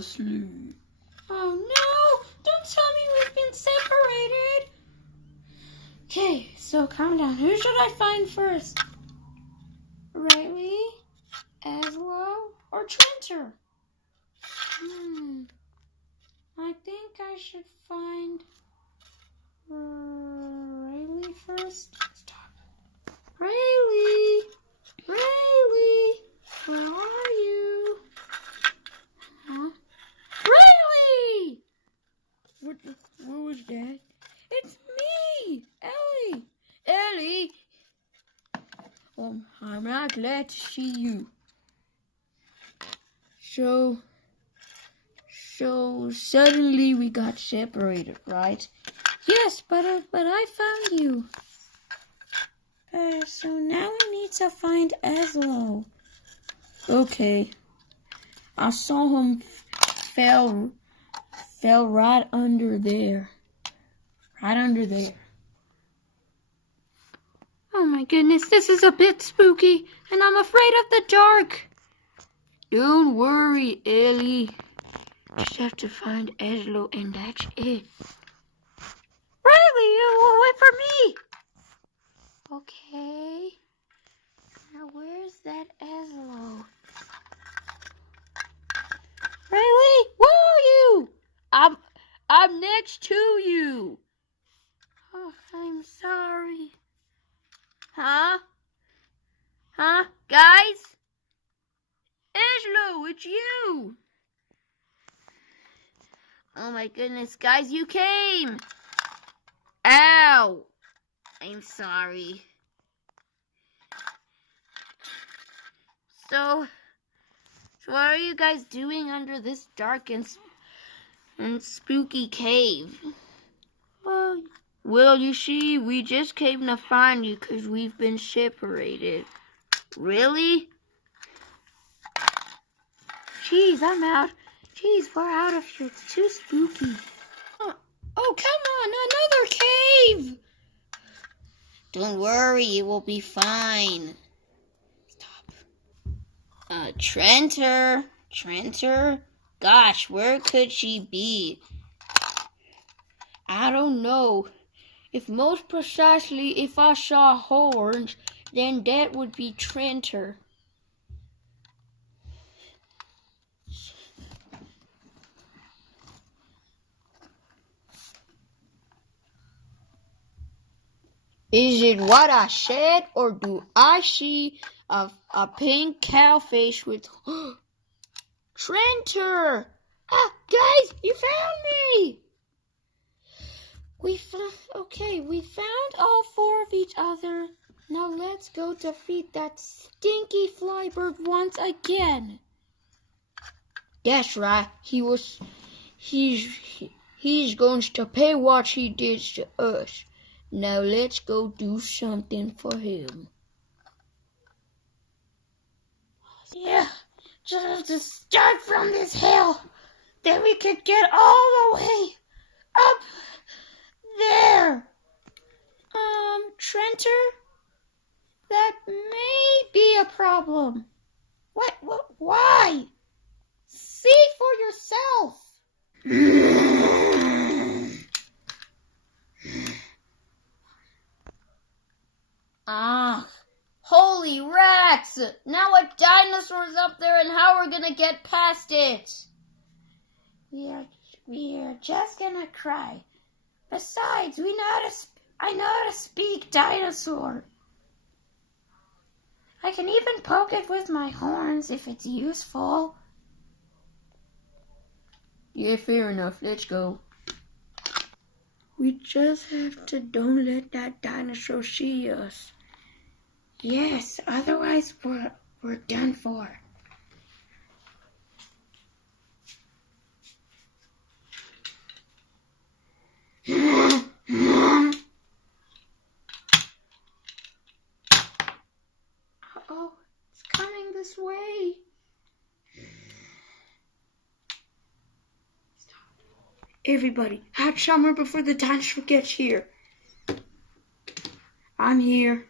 closely. Oh no! Don't tell me we've been separated! Okay, so calm down. Who should I find first? Riley, Aslo, or Trenter? I think I should find Riley first. Stop. Riley! Riley! Where are you? Huh? Riley! What was that? It's me! Ellie! Ellie! I'm not glad to see you. So suddenly we got separated, right? Yes, but I found you. So now we need to find Aslo. Okay. I saw him fell right under there. Right under there. Oh my goodness, this is a bit spooky, and I'm afraid of the dark. Don't worry, Ellie. Just have to find Aslo, and that's it. Riley, wait for me. Okay. Now where's that Aslo? Riley, where are you? I'm next to you. Oh, I'm sorry. Huh? Guys? Aslo, it's you. Oh my goodness, guys, you came. Ow. I'm sorry. So what are you guys doing under this dark and spooky cave? Well, you see, we just came to find you because we've been separated. Really? Jeez, I'm out. Jeez, we're out of here. It's too spooky. Oh, come on, another cave! Don't worry, it will be fine. Stop. Trenter? Gosh, where could she be? I don't know. Most precisely, if I saw horns, then that would be Trenter. Is it what I said, or do I see a pink cow face with Trenter? Guys, you found me! We found all four of each other. Now let's go defeat that stinky flybird once again. That's right. He's going to pay what he did to us. Now let's go do something for him. Yeah, just start from this hill. Then we could get all the way up there. Trenter? That may be a problem. What? Why? See for yourself. Holy rats! Now a dinosaur's up there, and how are we gonna get past it? We're just gonna cry. Besides, I know how to speak dinosaur. I can even poke it with my horns if it's useful. Yeah, fair enough. Let's go. We just have to don't let that dinosaur see us. Yes, otherwise we're done for. Uh-oh, it's coming this way. Stop. Everybody, hide somewhere before the dinosaur gets here. I'm here.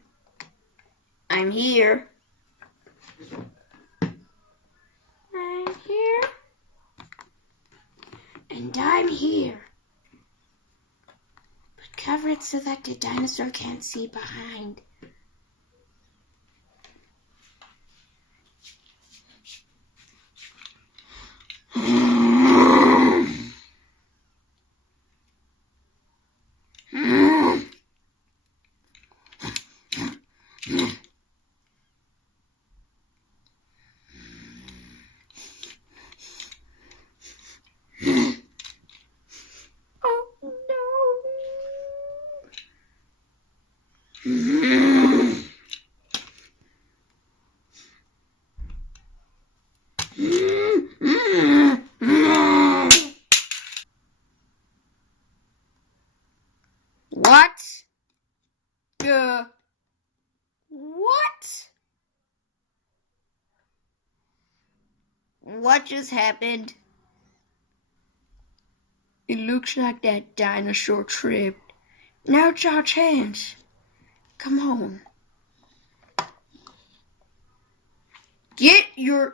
I'm here. And I'm here. But cover it so that the dinosaur can't see behind. What? What? What just happened? It looks like that dinosaur tripped. Now it's our chance. Come on. Get your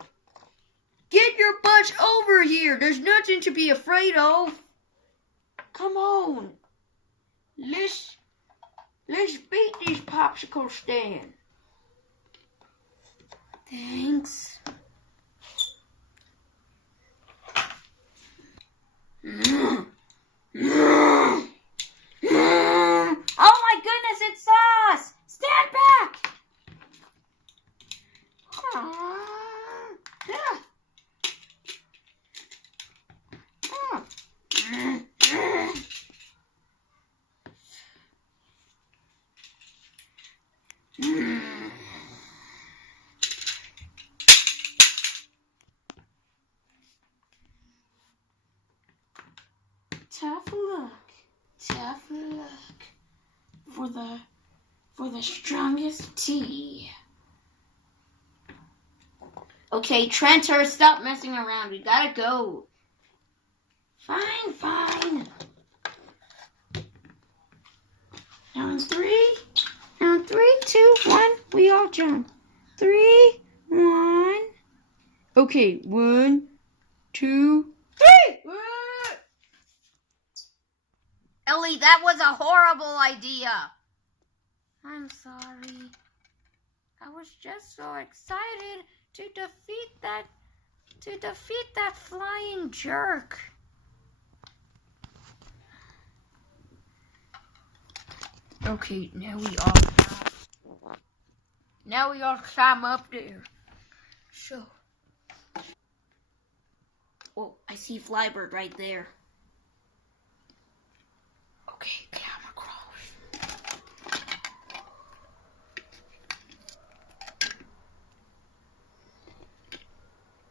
butts over here. There's nothing to be afraid of. Come on. Let's beat this popsicle stand. Thanks. Oh my goodness, it's sauce! Stand back! Tough luck for the strongest tea. Okay, Trenter, stop messing around. We gotta go. Fine. Now in 3, 2, 1, we all jump. 3, 1. Okay, 1, 2, 3. Ellie, that was a horrible idea. I'm sorry. I was just so excited to defeat that flying jerk. Okay, now we all climb up there. So, oh, I see Flybird right there. Okay, climb across.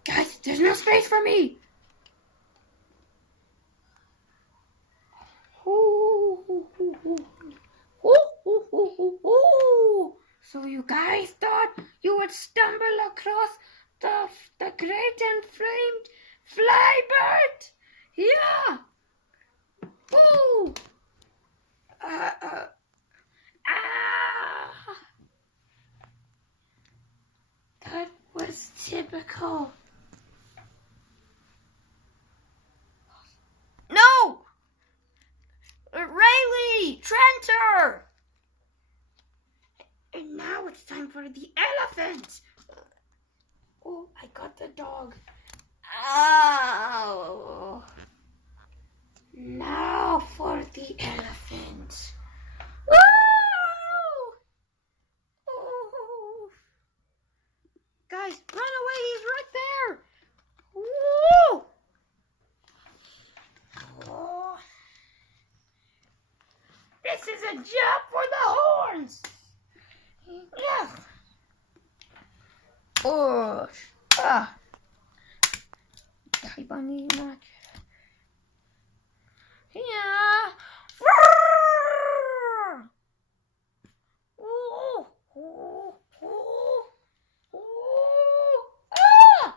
Guys, there's no space for me. So you guys thought you would stumble across the great and famed Flybird? Yeah. Woo. That was typical. No! Rayleigh! Trenter! And now it's time for the elephant. Oh, I got the dog. Ow! Now for the elephant. Woo! Oh. Guys, run away! He's right there. Woo! Oh. This is a job for the horns. Yeah. Oh. Ah. Yeah. Oh. Oh. Oh. Oh. Ah.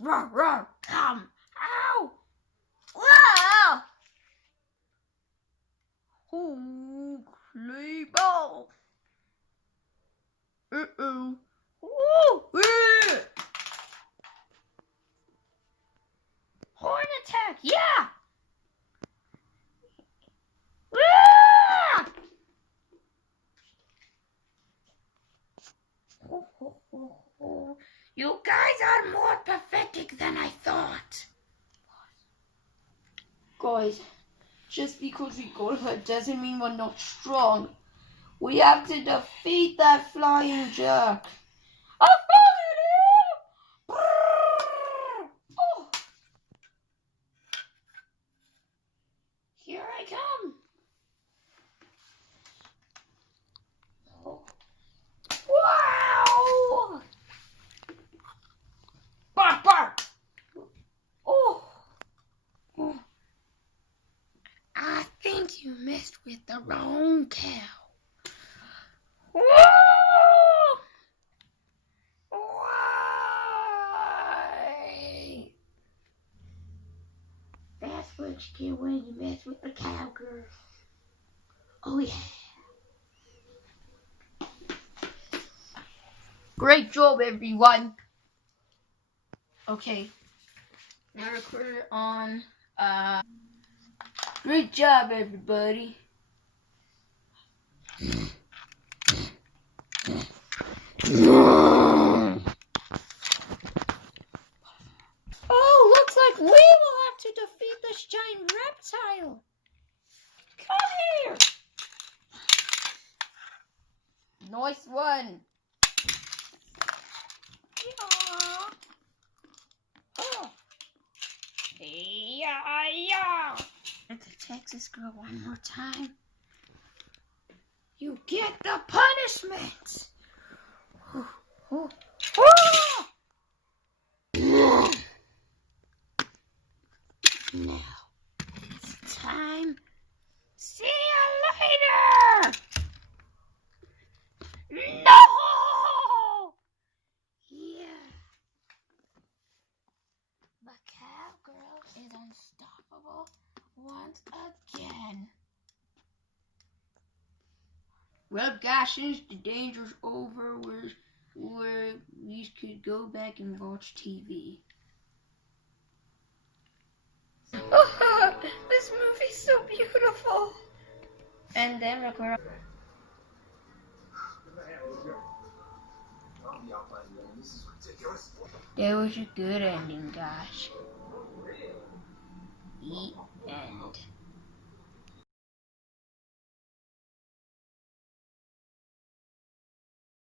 Roar, roar, come. Ow. Wow. Oh, play ball. Uh-oh. Woo! Yeah! Ah! You guys are more pathetic than I thought. Guys, just because we got hurt doesn't mean we're not strong. We have to defeat that flying jerk. I found it! Oh. Here I come. Oh. Wow! Bark, bark! Oh. Oh. I think you messed with the wrong cow. Whoa! Why? That's what you get when you mess with the cowgirl. Oh yeah. Great job, everyone. Okay. Now record on. Great job, everybody. Oh, looks like we will have to defeat this giant reptile. Come here. Nice one. Yeah. Oh. Yeah. Let's attack this girl one more time. You get the punishment. Oh. Oh. Oh. Now it's time. See you later. No. Yeah. The cowgirl is unstoppable once again. Well, guys, since the danger's over, we could go back and watch TV. This movie's so beautiful. And then record. That was a good ending, guys. The end.